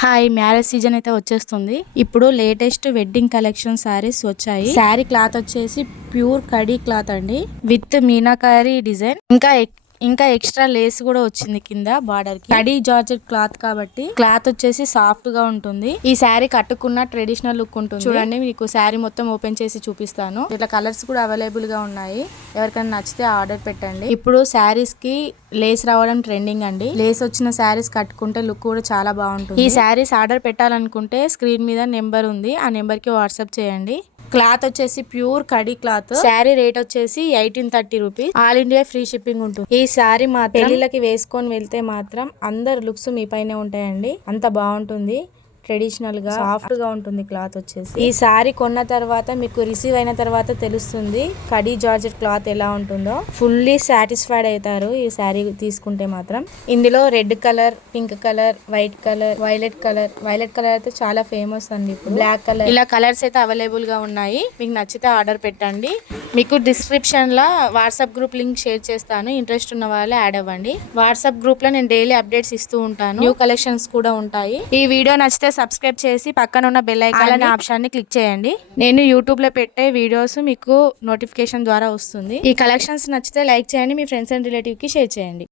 Hi, marriage season అయితే వచ్చేస్తుంది. ఇప్పుడు లేటెస్ట్ వెడ్డింగ్ కలెక్షన్ శారీస్ వచ్చాయి. శారీ క్లాత్ వచ్చేసి ప్యూర్ కడీ క్లాత్ అండి, విత్ మీనాకారి డిజైన్. ఇంకా ఎక్స్ట్రా లేస్ కూడా వచ్చింది కింద బార్డర్ కి. కడీ జార్జెట్ క్లాత్ కాబట్టి క్లాత్ వచ్చేసి సాఫ్ట్ గా ఉంటుంది. ఈ శారీ కట్టుకున్న ట్రెడిషనల్ లుక్ ఉంటుంది. చూడండి, మీకు శారీ మొత్తం ఓపెన్ చేసి చూపిస్తాను. ఇట్లా కలర్స్ కూడా అవైలబుల్ గా ఉన్నాయి. ఎవరికైనా నచ్చితే ఆర్డర్ పెట్టండి. ఇప్పుడు శారీస్ కి లేస్ రావడం ట్రెండింగ్ అండి. లేస్ వచ్చిన శారీస్ కట్టుకుంటే లుక్ కూడా చాలా బాగుంటుంది. ఈ శారీస్ ఆర్డర్ పెట్టాలనుకుంటే స్క్రీన్ మీద నెంబర్ ఉంది, ఆ నెంబర్ కి వాట్సాప్ చేయండి. క్లాత్ వచ్చేసి pure khadi cloth. Sari rate వచ్చేసి 1830 rupees. All India free shipping ఉంటుంది. ఈ శారీ మాత్రం పెళ్లిళ్ళకి వేసుకొని వెళ్తే మాత్రం అందరు లుక్స్ మీ పైనే ఉంటాయండి. అంత బాగుంటుంది. ట్రెడిషనల్ గా సాఫ్ట్ గా ఉంటుంది క్లాత్ వచ్చేసి. ఈ శారీ కొన్న తర్వాత మీకు రిసీవ్ అయిన తర్వాత తెలుస్తుంది కడీ జార్జెట్ క్లాత్ ఎలా ఉంటుందో. ఫుల్లీ సాటిస్ఫైడ్ అవుతారు ఈ శారీ తీసుకుంటే మాత్రం. ఇందులో red colour, pink colour, white colour, violet colour అయితే చాలా ఫేమస్ అండి. ఇప్పుడు బ్లాక్ కలర్, ఇలా కలర్స్ అయితే అవైలబుల్ గా ఉన్నాయి. మీకు నచ్చితే ఆర్డర్ పెట్టండి. మీకు డిస్క్రిప్షన్ లో వాట్సాప్ గ్రూప్ లింక్ షేర్ చేస్తాను. ఇంట్రెస్ట్ ఉన్న వాళ్ళు యాడ్ అవ్వండి. వాట్సాప్ గ్రూప్ లో నేను డైలీ అప్డేట్స్ ఇస్తూ ఉంటాను. న్యూ కలెక్షన్స్ కూడా ఉంటాయి. ఈ వీడియో నచ్చితే సబ్స్క్రైబ్ చేసి పక్కన ఉన్న బెల్ ఐకాన్ అనే ఆప్షన్ ని క్లిక్ చేయండి. నేను యూట్యూబ్ లో పెట్టే వీడియోస్ మీకు నోటిఫికేషన్ ద్వారా వస్తుంది. ఈ కలెక్షన్స్ నచ్చితే లైక్ చేయండి, మీ ఫ్రెండ్స్ అండ్ రిలేటివ్ కి షేర్ చేయండి.